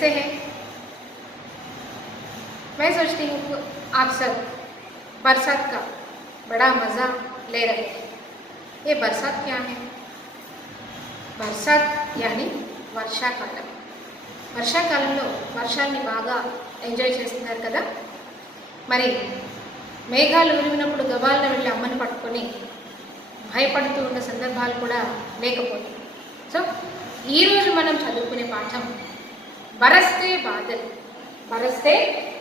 कैसे हैं? मैं सोचती हूँ कि आप सब बरसात का बड़ा मज़ा ले रहे हैं। ये बरसात क्या है? बरसात यानी వర్షాకాలం. వర్షాకాలంలో వర్షాన్ని బాగా ఎంజాయ్ చేస్తున్నారు కదా. మరి మేఘాలు విరిగినప్పుడు గబాలను వెళ్ళి అమ్మని పట్టుకొని భయపడుతూ ఉన్న సందర్భాలు కూడా లేకపోతే. సో ఈరోజు మనం చదువుకునే పాఠం బరస్తే బాదల్. బరస్తే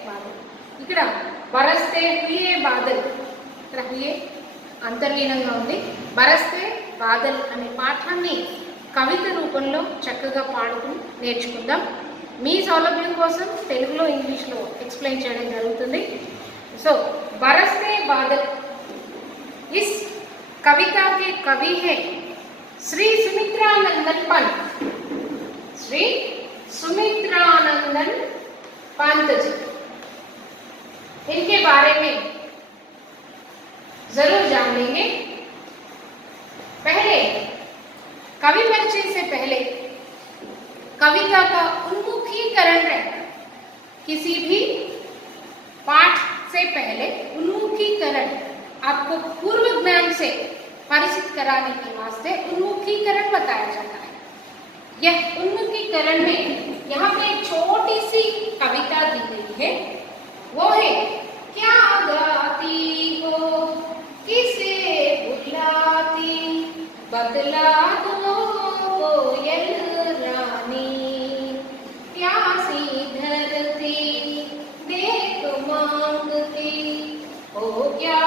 బాదల్. ఇక్కడ బరస్తే హుయే బాదల్, ఇక్కడ హుయే అంతర్లీనంగా ఉంది. బరస్తే బాదల్ అనే పాఠాన్ని కవిత రూపంలో చక్కగా పాడుతూ నేర్చుకుందాం. మీ సౌలభ్యం కోసం తెలుగులో ఇంగ్లీష్లో ఎక్స్ప్లెయిన్ చేయడం జరుగుతుంది. సో बरसते बादल, इस कविता के कवि हैं श्री सुमित्रानंदन पंत. श्री सुमित्रानंदन पंत जी, इनके बारे में जरूर जान लेंगे. पहले कवि परिचय से पहले कविता का उन्मुखीकरण रहता. किसी भी पाठ से पहले उन्मुखीकरण, आपको पूर्व ज्ञान से परिचित कराने के वास्ते उन्मुखीकरण बताया जाता है. यह उन्मुखीकरण में यहाँ पे एक छोटी सी कविता दी गई है. वो है क्या गाती हो किसे बुलाती, बदला दो कोयल रानी, प्यासी धरती देख मांगती, हो क्या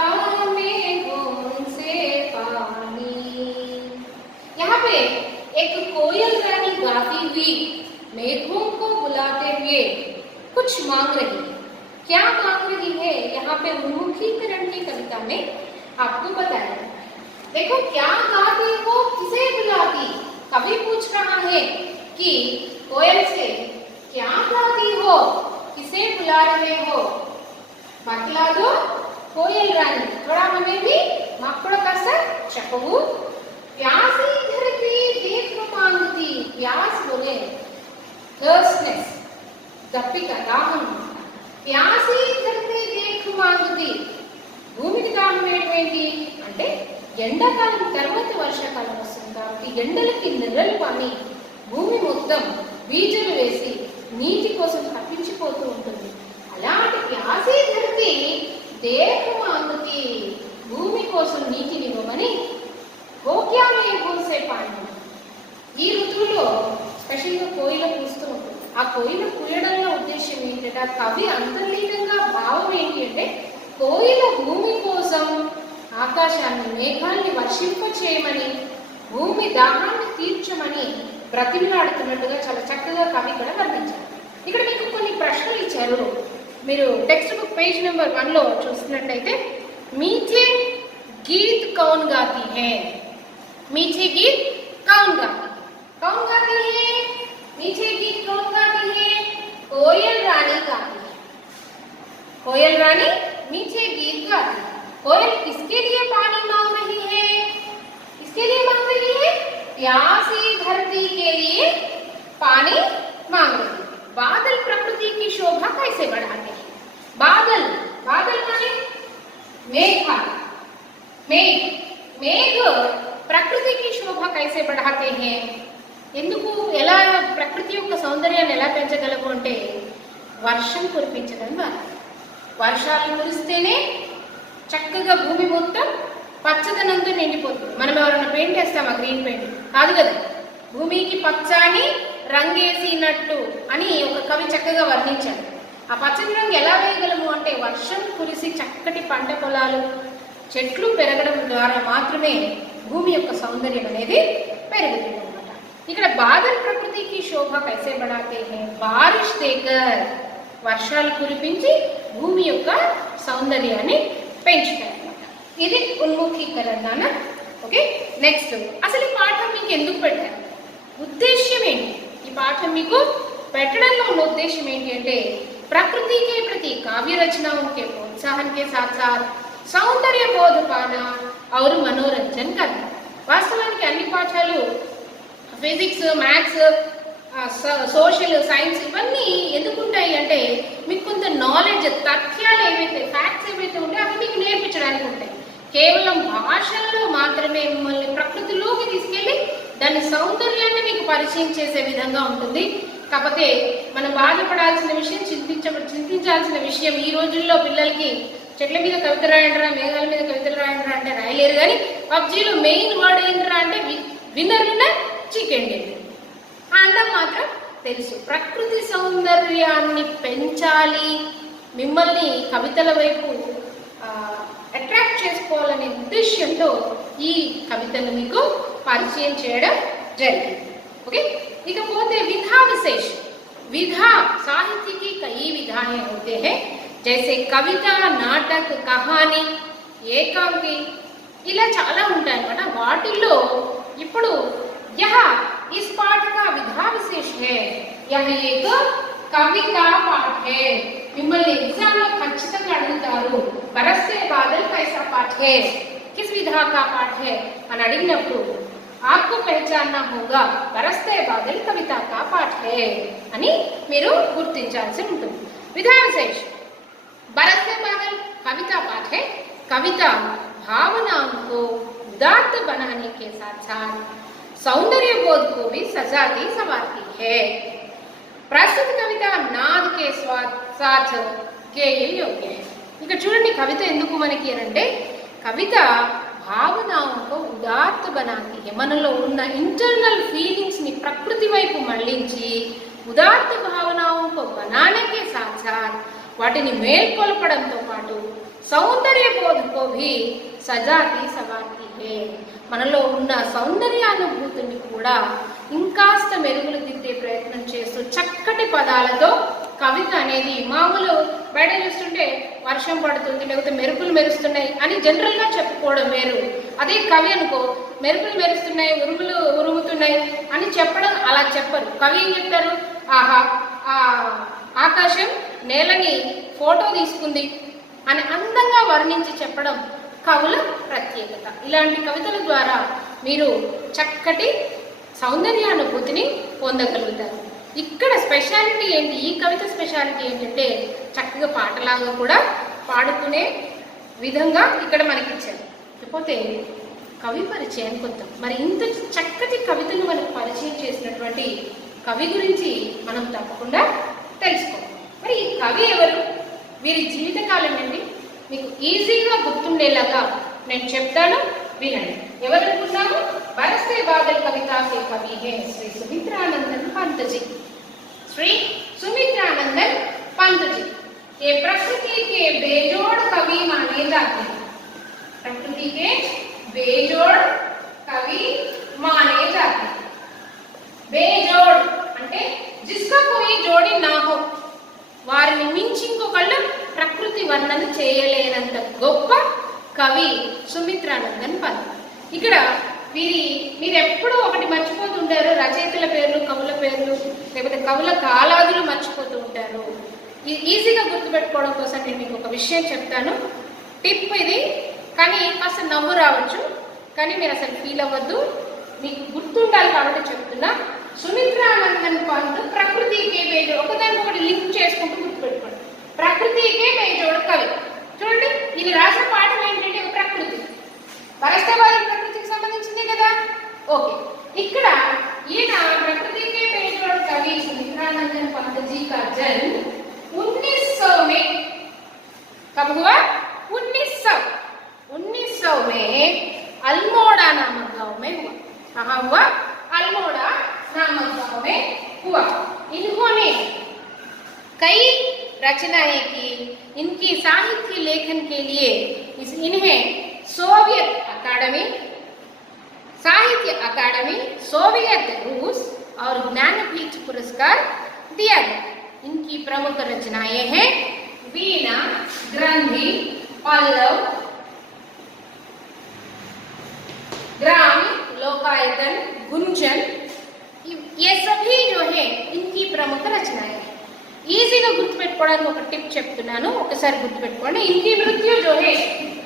मेघों से पानी. यहाँ पे एक कोयल रानी गाती हुई मेघों को बुलाते हुए कुछ मांग रही है. क्या मांग रही है यहाँ पे उन्मुखीकरण की कविता में आपको बताया. देखो, क्या गाती हो किसे बुलाती. कवि पूछ रहा है कि कोयल से क्या गाती हो, किसे बुला रहे हो. बतला दो कोयल रानी. थोड़ा हमें भी मापड़ का सर चपू. प्यासी धरती देख मांगती. प्यास बोले थर्स्टनेस, दप्पिका दाहం. प्यासी धरती देख मांगती. భూమికి దాహం ఏంటి అంటే ఎండాకాలం తర్వాత వర్షాకాలం వస్తుంది కాబట్టి ఎండలకి నెర్రలు పాని భూమి మొత్తం బీజలు వేసి నీటి కోసం తప్పించిపోతూ ఉంటుంది. అలాంటి ప్యాసీ ధరతి దేహ మాంగతి, భూమి కోసం నీటిని ఇవ్వమని గోక్యామే గోసే పాడి. ఈ ఋతువులో స్పెషల్గా కోయిల పూస్తూ ఉంటుంది. ఆ కోయిల పూయడంలో ఉద్దేశం ఏంటంటే, ఆ కవి అంతర్లీనంగా భావం ఏంటి అంటే, కోయిల భూమి కోసం ఆకాశాన్ని మేఘాన్ని వర్షింపచేయమని, భూమి దాహాన్ని తీర్చమని బ్రతిమలాడుతున్నట్టుగా చాలా చక్కగా కవి ఇక్కడ వర్ణించారు. ఇక్కడ మీకు కొన్ని ప్రశ్నలు ఇచ్చారు. మీరు టెక్స్ట్ బుక్ పేజ్ నెంబర్ 1లో చూస్తున్నట్టయితే, मीठे गीत कौन गाती है. मीठे गीत कौन गाती है. कौन गाती है मीठे गीत कौन गाती है. कोयल रानी गाती है. कोयल रानी मीठे गीत गाती है. कोयल किसके लिए पानी मांग रही है. किसके लिए मांग रही है. प्यासी धरती के लिए पानी मांग रही है. बादल प्रकृति की शोभा कैसे बढ़ाते हैं. बादल, बादल माने मेघ. मेघ, मेघ प्रकृति की शोभा कैसे बढ़ाते हैं. ఎందుకు, ఎలా ప్రకృతి యొక్క సౌందర్యాన్ని ఎలా పెంచగలము అంటే వర్షం కురిపించడం ద్వారా. వర్షాలు కురిస్తేనే చక్కగా భూమి మొత్తం పచ్చదనంతో నిండిపోతుంది. మనం ఎవరైనా పెయింట్ వేస్తామా, గ్రీన్ పెయింట్ కాదు కదా, భూమికి పచ్చని రంగేసినట్టు అని ఒక కవి చక్కగా వర్ణించాడు. ఆ పచ్చని రంగు ఎలా వేయగలము అంటే వర్షం కురిసి చక్కటి పంట పొలాలు చెట్లు పెరగడం ద్వారా మాత్రమే భూమి యొక్క సౌందర్యం అనేది పెరుగుతుంది అన్నమాట. ఇక్కడ బాదల్ ప్రకృతికి శోభ కైసే బడాతే హై. బారిష్ దేకర్, వర్షాలు కురిపించి భూమి యొక్క సౌందర్యాన్ని పెంచుతాయి అన్నమాట. ఇది ఉన్ముఖీకరణ. ఓకే, నెక్స్ట్ అసలు ఈ పాఠం మీకు ఎందుకు పెట్టారు, ఉద్దేశ్యం ఏంటి. ఈ పాఠం మీకు పెట్టడంలో ఉన్న ఉద్దేశం ఏంటి అంటే, प्रकृति के प्रति काव्य रचनाओं के प्रोत्साहन के साथ साथ सौंदर्य बोध पाना और मनोरंजन करना. వాస్తవానికి అన్ని పాఠాలు ఫిజిక్స్, మ్యాథ్స్ సోషల్ సైన్స్ ఇవన్నీ ఎందుకుంటాయి అంటే మీకు కొంత నాలెడ్జ్, తథ్యాలు ఏవైతే ఫ్యాక్ట్స్ ఏవైతే ఉంటాయో అవి మీకు నేర్పించడానికి ఉంటాయి. కేవలం భాషల్లో మాత్రమే మిమ్మల్ని ప్రకృతిలోకి తీసుకెళ్ళి దాని సౌందర్యాన్ని మీకు పరిచయం చేసే విధంగా ఉంటుంది. కాకపోతే మనం బాధపడాల్సిన విషయం, చింతించాల్సిన విషయం, ఈ రోజుల్లో పిల్లలకి చెట్ల మీద కవిత రాయండిరా, మేఘాల మీద కవితలు రాయండిరా అంటే రాయలేరు. కానీ పబ్జీలో మెయిన్ వర్డ్ ఏంటిరా అంటే విన్నర్ చికెన్ డిన్నర్ అనడం మాత్రం తెలుసు. ప్రకృతి సౌందర్యాన్ని పెంచాలి, మిమ్మల్ని కవితల వైపు అట్రాక్ట్ చేసుకోవాలనే ఉద్దేశ్యంతో ఈ కవితను మీకు పరిచయం చేయడం జరిగింది. ఓకే, ఇకపోతే विधा विशेष. विधा साहित्य की कई विधाएं होते हैं, जैसे कविता, नाटक, कहानी, ఏకాంకి, ఇలా చాలా ఉంటాయి అన్నమాట. వాటిల్లో ఇప్పుడు यह इस पाठ का विधा विशेष है. यह एक कविता पाठ है. మిమ్మల్ని ఎగ్జామ్లో ఖచ్చితంగా అడుగుతారు, బరస్తే బాదల్ కైసా పాఠ్ హై, किस विधा का पाठ है అని అడిగినప్పుడు आपको पहचानना होगा बरसते बादल कविता का पाठ है అని మీరు గుర్తించాల్సి ఉంటుంది. विधा विशेष बरसते बादल कविता पाठ है. कविता भावनाओं को उदात्त बनाने के साथ साथ सौंदर्य बोध को भी सजाती संवारती है. प्रस्तुत कविता नाद के साथ गेय योग्य है. ఇక్కడ చూడండి, కవిత ఎందుకు మనకి అంటే కవిత భావనాంకో ఉదాత్త బనాతి హై. మనలో ఉన్న ఇంటర్నల్ ఫీలింగ్స్ ని ప్రకృతి వైపు మళ్లించి ఉదాత్త భావనాంకో బనానేకే సాథ్ సాథ్ వాటిని మేల్కొల్పడంతో పాటు సౌందర్య బోధకో భీ సజాతి సవార్తి హై. మనలో ఉన్న సౌందర్యానుభూతిని కూడా ఇంకాస్త మెరుగులు దిద్దే ప్రయత్నం చేస్తూ చక్కటి పదాలతో కవిత అనేది, మామూలు బయట చూస్తుంటే వర్షం పడుతుంది లేకపోతే మెరుపులు మెరుస్తున్నాయి అని జనరల్గా చెప్పుకోవడం వేరు. అదే కవి అనుకో, మెరుపులు మెరుస్తున్నాయి, ఉరుములు ఉరుముతున్నాయి అని చెప్పడం అలా చెప్పరు. కవి ఏం చెప్తారు, ఆహా ఆ ఆకాశం నేలని ఫోటో తీసుకుంది అని అందంగా వర్ణించి చెప్పడం కవుల ప్రత్యేకత. ఇలాంటి కవితల ద్వారా మీరు చక్కటి సౌందర్యానుభూతిని పొందగలుగుతారు. ఇక్కడ స్పెషాలిటీ ఏంటి, ఈ కవిత స్పెషాలిటీ ఏంటంటే చక్కగా పాటలాగా కూడా పాడుకునే విధంగా ఇక్కడ మనకి ఇచ్చారు. లేకపోతే కవి పరిచయం కొంత, మరి ఇంత చక్కటి కవితను మనకు పరిచయం చేసినటువంటి కవి గురించి మనం తప్పకుండా తెలుసుకోవాలి. మరి ఈ కవి ఎవరు, వీరి జీవితకాలం ఏంటి, మీకు ఈజీగా గుర్తుండేలాగా నేను చెప్తాను, వినండి. ఎవరు అనుకున్నాము, बरसते बादल कविता के कवि है श्री सुमित्रानंदन पंत जी. श्री सुमित्रानंदन पंत जी ये प्रकृति के बेजोड़ कवि माने जाते हैं. प्रकृति के बेजोड़ कवि माने जाते हैं. बेजोड़ అంటే जिसका कोई जोड़ी ना हो, వారిని మించి ఇంకొకళ్ళు ప్రకృతి వర్ణన చేయలేనంత గొప్ప కవి సుమిత్రానందన్ పంత్. ఇక్కడ మీరు ఎప్పుడూ ఒకటి మర్చిపోతూ ఉంటారు, రచయితల పేర్లు, కవుల పేర్లు, లేకపోతే కవుల కాలాదులు మర్చిపోతూ ఉంటారు. ఈజీగా గుర్తుపెట్టుకోవడం కోసం నేను మీకు ఒక విషయం చెప్తాను, టిప్ ఇది. కానీ కాస్త నవ్వు రావచ్చు, కానీ మీరు అసలు ఫీల్ అవ్వద్దు, మీకు గుర్తుండాలి కాబట్టి చెప్తున్నా. సుమిత్రానందన్ పంత్ ప్రకృతికే బేజోడ్, ఒకదానికొకటి లింక్ చేసుకుంటూ గుర్తుపెట్టుకోండి. ప్రకృతికే బేజోడ్ కవి. చూడండి, ఇది రాసిన పాఠం ఏంటంటే ప్రకృతి, బరస్తే బాదల్ ప్రకృతికి సంబంధించిందే కదా. ఓకే, ఇక్కడ ఈయన ప్రకృతికే బేజోడ్ कवि सुमित्रानंदन पंत जी का जन्म 1900 में कब हुआ? 1900 में अल्मोड़ा नामक गांव में हुआ. कहाँ हुआ? अल्मोड़ा नामक गांव में हुआ. इन्होंने कई रचनाएं की. इनकी साहित्य लेखन के लिए इन्हें सोवियत अकादमी, साहित्य अकादमी, सोवियत रूस और ज्ञानपीठ पुरस्कार दिया गया. इनकी प्रमुख रचनाएं हैं वीणा, ग्रंथि, पल्लव, ग्राम, लोकायतन, गुंजन, ये सभी जो है इनकी प्रमुख रचनाएं हैं. ఈజీగా గుర్తుపెట్టుకోవడానికి ఒక టిప్ చెప్తున్నాను, ఒకసారి గుర్తుపెట్టుకోండి. इनकी मृत्यु जो है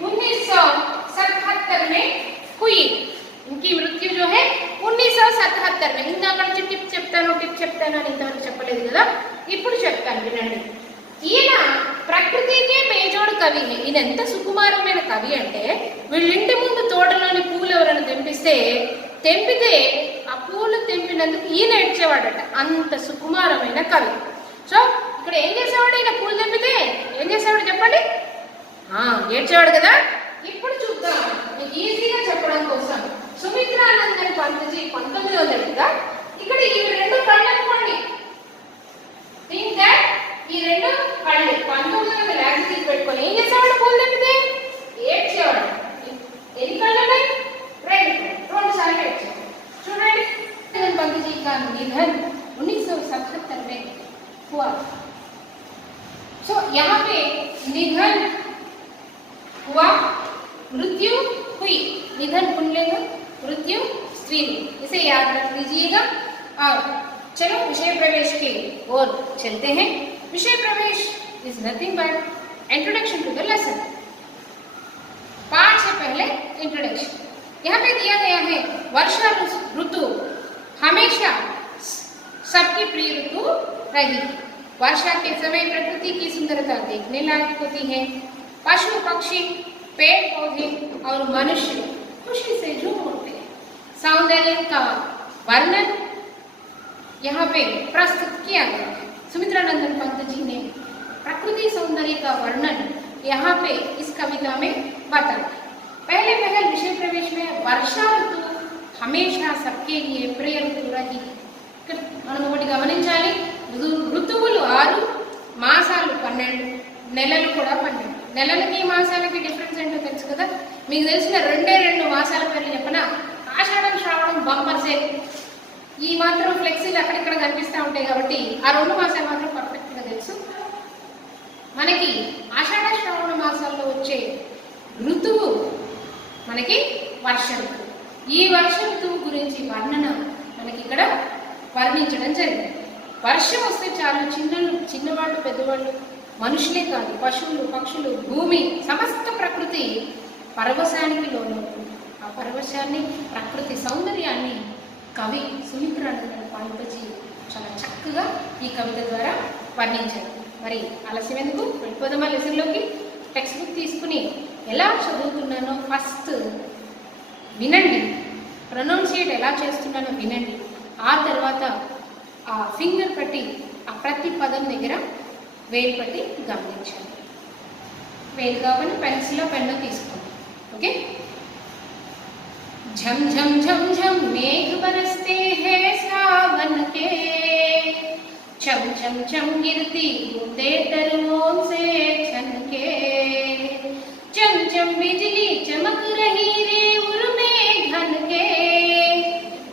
1977 में हुई. इनकी मृत्यु जो है 1977 में. ఇందాక నుంచి టిప్ చెప్తా టిప్ చెప్తాను అని ఇంతవరకు చెప్పలేదు కదా, ఇప్పుడు చెప్తాను వినండి. ఈయన ప్రకృతికే బేజోడు కవి. ఈయన ఎంత సుకుమారమైన కవి అంటే, వీళ్ళింటి ముందు తోటలోని పూలు ఎవరైనా తెంపితే ఆ పూలు తెంపినందుకు ఈయన ఏడ్చేవాడట, అంత సుకుమారమైన కవి. సో ఇక్కడ ఏం చేసేవాడు ఈయన? పూలు తెంపితే ఏం చేసేవాడు చెప్పండి? ఏడ్చేవాడు కదా. ఇప్పుడు చూద్దాం మీకు ఈజీగా చెప్పడం కోసం. సుమిత్రానందన్ పంతుజీ 1900 ఇక్కడ ఈ రెండు కళ్ళు అనుకోండి. ఈ రెండు కళ్ళు 1900 యాక్సిస్ పెట్టుకొని ఏం చేసేవాడు? పూలు తెంపితే ఏడ్చేవాడు. ఎన్ని కళ్ళు ఉన్నాయి? రెండు సార్లు ఏడ్చేవాడు. చూడండి, పంతుజీ का निधन 1977 में हुआ. सो यहाँ पे निधन हुआ, मृत्यु हुई. निधन पुल्लिंग, मृत्यु स्त्रीलिंग, इसे याद रख लीजिएगा. और चलो विषय प्रवेश की ओर चलते हैं. विषय प्रवेश is nothing but introduction to the lesson. पाठ से पहले इंट्रोडक्शन. यहाँ पे दिया गया है वर्षा ऋतु हमेशा सबकी प्रिय ऋतु रही. वर्षा के समय प्रकृति की सुंदरता देखने लायक होती है. पशु पक्षी, पेड़ पौधे और मनुष्य खुशी से झूम उठते हैं. सौंदर्य का वर्णन यहाँ पे प्रस्तुत किया गया है. सुमित्रानंदन पंत जी ने प्रकृति सौंदर्य का वर्णन यहाँ पे इस कविता में बताया. पहले विषय प्रवेश में वर्षा ऋतु हमेशा सबके लिए प्रिय ऋतु रही. మనం ఒకటి గమనించాలి, ఋతువులు 6, మాసాలు 12, నెలలు కూడా 12. నెలలకి మాసాలకి డిఫరెన్స్ ఏంటో తెలుసు కదా. మీకు తెలిసిన 2 మాసాల పేర్లు చెప్పనా? ఆషాఢం, శ్రావణం బంపర్ సేల్. ఈ మాత్రం ఫ్లెక్సీలు అక్కడిక్కడ కనిపిస్తూ ఉంటాయి కాబట్టి ఆ 2 మాసాలు మాత్రం పర్ఫెక్ట్గా తెలుసు మనకి. ఆషాఢ శ్రావణ మాసాల్లో వచ్చే ఋతువు మనకి వర్ష ఋతువు. ఈ వర్ష ఋతువు గురించి వర్ణన మనకి ఇక్కడ వర్ణించడం జరిగింది. వర్షం వస్తే చాలు చిన్నవాళ్ళు పెద్దవాళ్ళు మనుషులే కాదు, పశువులు పక్షులు భూమి సమస్త ప్రకృతి పరవశానికి లోనవుతుంది. ఆ పరవశాన్ని, ప్రకృతి సౌందర్యాన్ని కవి సుమిత్రానందన్ పంతుజీ చాలా చక్కగా ఈ కవిత ద్వారా వర్ణించారు. మరి ఆలస్యం ఎందుకు, వెళ్ళిపోదామా లెసన్లోకి. టెక్స్ట్ బుక్ తీసుకుని ఎలా చదువుతున్నానో ఫస్ట్ వినండి, ప్రొనౌన్సియేట్ ఎలా చేస్తున్నానో వినండి. ఆ తర్వాత ఆ ఫింగర్ పట్టి ఆ ప్రతి పదం దగ్గర వేలు పట్టి గమనించండి. వేలు కావాలి, పెన్సిల్ పెన్ను తీసుకోండి. ఓకే. झम झम झम झम मेघ बरसते हैं सावन के, चम चम चम गिरती बूंदे तरुओं से छनके, चम चम बिजली चमक रही रे उर्मे घन के,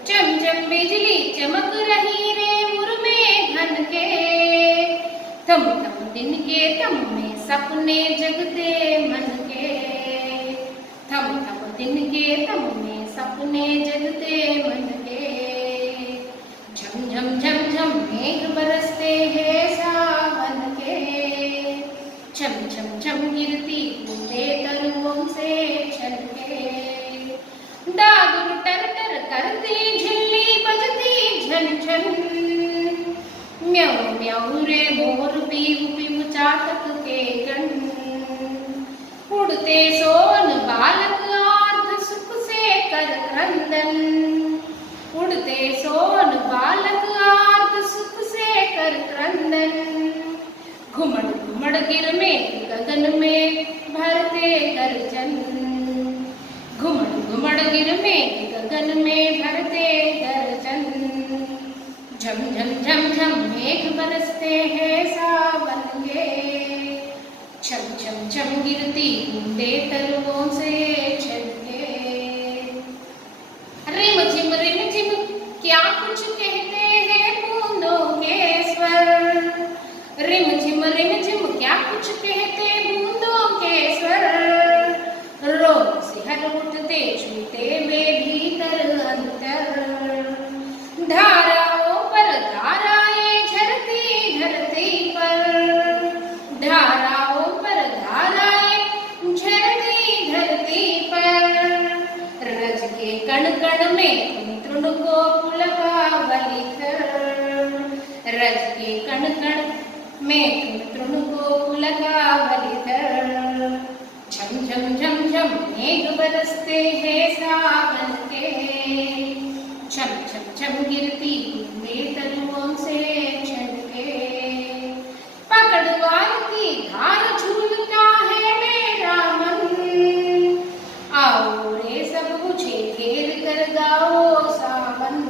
चम चम बिजली चमक रही रे उर्मे घन के, थम थम दिन के थम में सपने जगते मन के, थम थम दिन के थम में सपने जगते मन के, झम झम झम झम मेघ बरसते हैं सावन के, चम चम चम गिरती बूंदे तरुओं से छलके, दादुर टर टर करती झिल्ली बजती झन झन, म्याऊ म्याऊ रे मोर पीऊ पीऊ चातक के गण, उड़ते सोन बालक कर क्रंदन, उड़ते सोन बालक आर्त सुख से कर क्रंदन, घुमड़ घुमड़ गिर में गगन में भरते गर्जन, घुमड़ घुमड़ गिर में गगन में भरते गर्जन, झम झम झम झम मेघ बरसते हैं सावन के, छम छम छम गिरती बूंदे तरुओं से छलके, रिम झिम क्या कुछ कहते हैं बूंदों के स्वर, रिम झिम क्या कुछ कहते बूंदों के स्वर, रोज सिहर उठते छूते वे भीतर अंतर, धाराओं पर धाराएं झरती धरती पर, धाराओं पर धाराएं झरती धरती पर, ब्रज के कण कण में तृण गोकुल का बलिधर। झम झम झम झम मेघ बरसते हैं सावन के, झम झम झम गिरती बूंदे तरुओं से छलके। पकड़वार की धार झूलता है मेरा मन, आओ रे सब मुझे घेर कर गाओ सावन।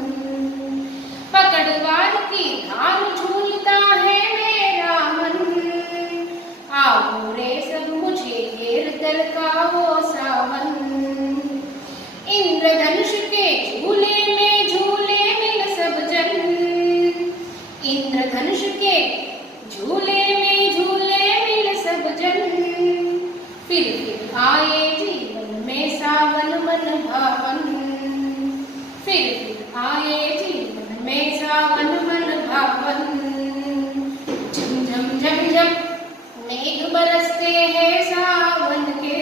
पकड़वार की धार झूलता है मेरा मन, आओ रे सब मुझे घेर कर गाओ सावन। इंद्रधनुष के झूले में झूले मिल सब जन, इंद्रधनुष के झूले में झूले मिल सब जन। फिर आए जीवन में सावन मन भावन, फिर आए जीवन में सावन मन भावन। झम झम झम झम मेघ बरसते हैं सावन के,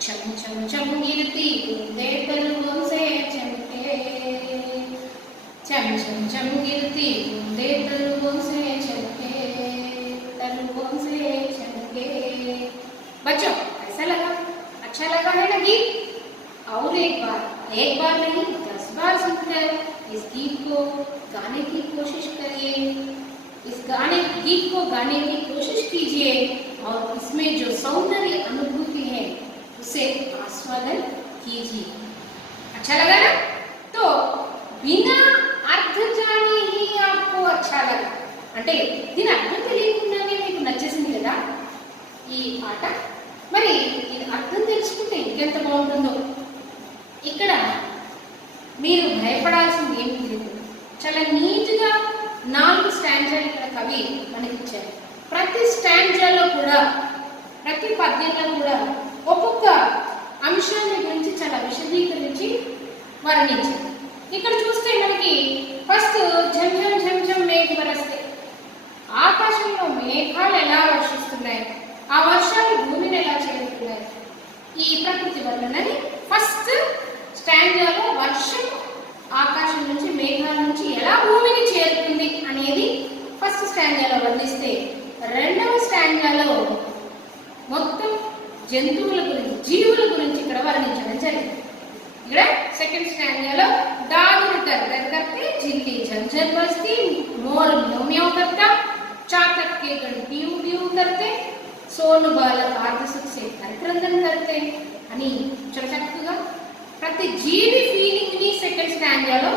छम छम छम गिरती बूंदे तरुओं से छलके। छम छम छम गिरती बूंदे तरुओं से छलके, तरुओं से छलके। बच्चों कैसा लगा? अच्छा लगा है ना गीत? और एक बार नहीं 10 बार सुनकर इस गीत को गाने की कोशिश करिए, इस गीत को गाने की कोशिश कीजिए और इसमें जो सौंदर्य अनुभूति है उसे आस्वादन कीजिए। अच्छा लगा ना? तो बिना अर्थ जाने ही आपको अच्छा लगा అంటే దీని అర్థం తెలియకుండానే మీకు నచ్చేసింది కదా ఈ ఆట. మరి ఇది అర్థం తెలుసుకుంటే ఇంకెంత బాగుంటుందో. ఇక్కడ మీరు భయపడాల్సింది ఏమీ లేదు. చాలా నీట్గా 4 స్టాంజాలు ఇక్కడ కవి మనకి ఇచ్చారు. ప్రతి స్టాంజాలో కూడా ప్రతి పద్యంలో కూడా ఒక్కొక్క అంశాన్ని గురించి చాలా విశదీకరించి వర్ణించారు. ఇక్కడ చూస్తే మనకి ఫస్ట్ ఝం ఝం ఝం ఝం మేఘ బరస్తే, ఆకాశంలో మేఘాలు ఎలా వర్షిస్తున్నాయి, ఆ వర్షాలు భూమిని ఎలా చేరుతున్నాయి, ఈ ప్రకృతి వర్ణనని ఫస్ట్ స్టాంజాలో వర్షం ఆకాశం నుంచి మేఘాల నుంచి ఎలా భూమిని చేరుతుంది అనేది ఫస్ట్ స్టాంజాలో వర్ణిస్తే, రెండవ స్టాంజాలో మొత్తం జంతువుల గురించి జీవుల గురించి ఇక్కడ వర్ణించడం జరిగింది. ఇక్కడ సెకండ్ స్టాంజాలో डागुर कर करते झिल्ली झंझर बजती, मोर म्याऊं म्याऊं करता, चातक के गण पीऊ पीऊ करते, सोन बालक आर्धसुख से क्रंदन करते అని చక్కగా ప్రతి జీవి ఫీలింగ్ ని సెకండ్ స్టాంజాలో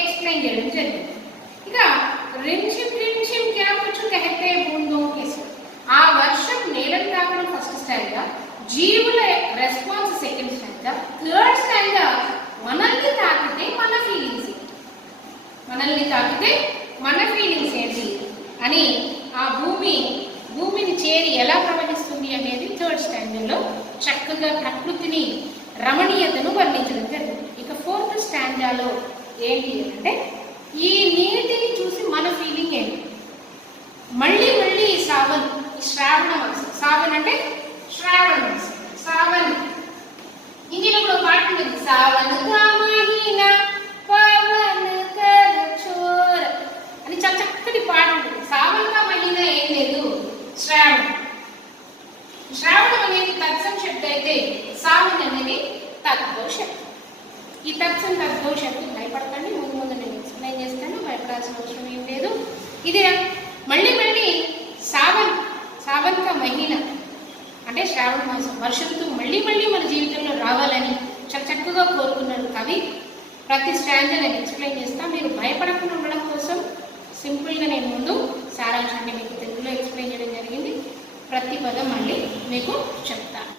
ఎక్స్ప్లెయిన్ చేయడం జరిగింది. ఇక రిమ్షిమ్ రిమ్షిమ్ క్యా కుచ్ కహతే బూందో కే సే, ఆ వర్షం నేలను తాకడం ఫస్ట్ స్టాంజా, జీవుల response second stanza, third stanza మనల్ని తాకితే మన ఫీలింగ్స్, మనల్ని తాకితే మన ఫీలింగ్స్ ఏంటి అని ఆ భూమిని చేరి ఎలా ప్రవహిస్తుంది అనేది థర్డ్ స్టాంజాలో చక్కగా ప్రకృతిని రమణీయతను వర్ణించడం జరిగింది. ఇక ఫోర్త్ స్టాంజాలో ఏంటి అంటే ఈ నీటిని చూసి మన ఫీలింగ్ ఏంటి. మళ్ళీ మళ్ళీ సావన్, శ్రావణ మాసం, సావన్ అంటే శ్రావణ మాసం, సావన్ ఇందులో కూడా పాట ఉంటుంది, సావన్ కా మహీనా పవన్ కర్ చోర అని చాలా చక్కటి పాట ఉంటుంది. సావన్ కా మహీనా ఏం లేదు, శ్రావణం. శ్రావణం అనేది తత్సం శబ్దం అయితే సావన్ అనేది తద్భవ శబ్దం. ఈ తత్సం తద్భవ శబ్దం భయపడకండి, ముందు ముందు నేను ఎక్స్ప్లెయిన్ చేస్తాను, భయపడాల్సిన అవసరం ఏం లేదు. ఇదే మళ్ళీ మళ్ళీ సావన్ కా మహీనా అంటే శ్రావణ మాసం, వర్షంతో మళ్ళీ మళ్ళీ మన జీవితంలో రావాలని చాలా చక్కగా కోరుకున్నాడు కవి. ప్రతి స్టాంజా నేను ఎక్స్ప్లెయిన్ చేస్తాను, మీరు భయపడకుండా ఉండడం కోసం సింపుల్గా నేను ముందు సారాంశాన్ని మీకు తెలుగులో ఎక్స్ప్లెయిన్ చేయడం జరిగింది. ప్రతి పదం మళ్ళీ మీకు చెప్తాను.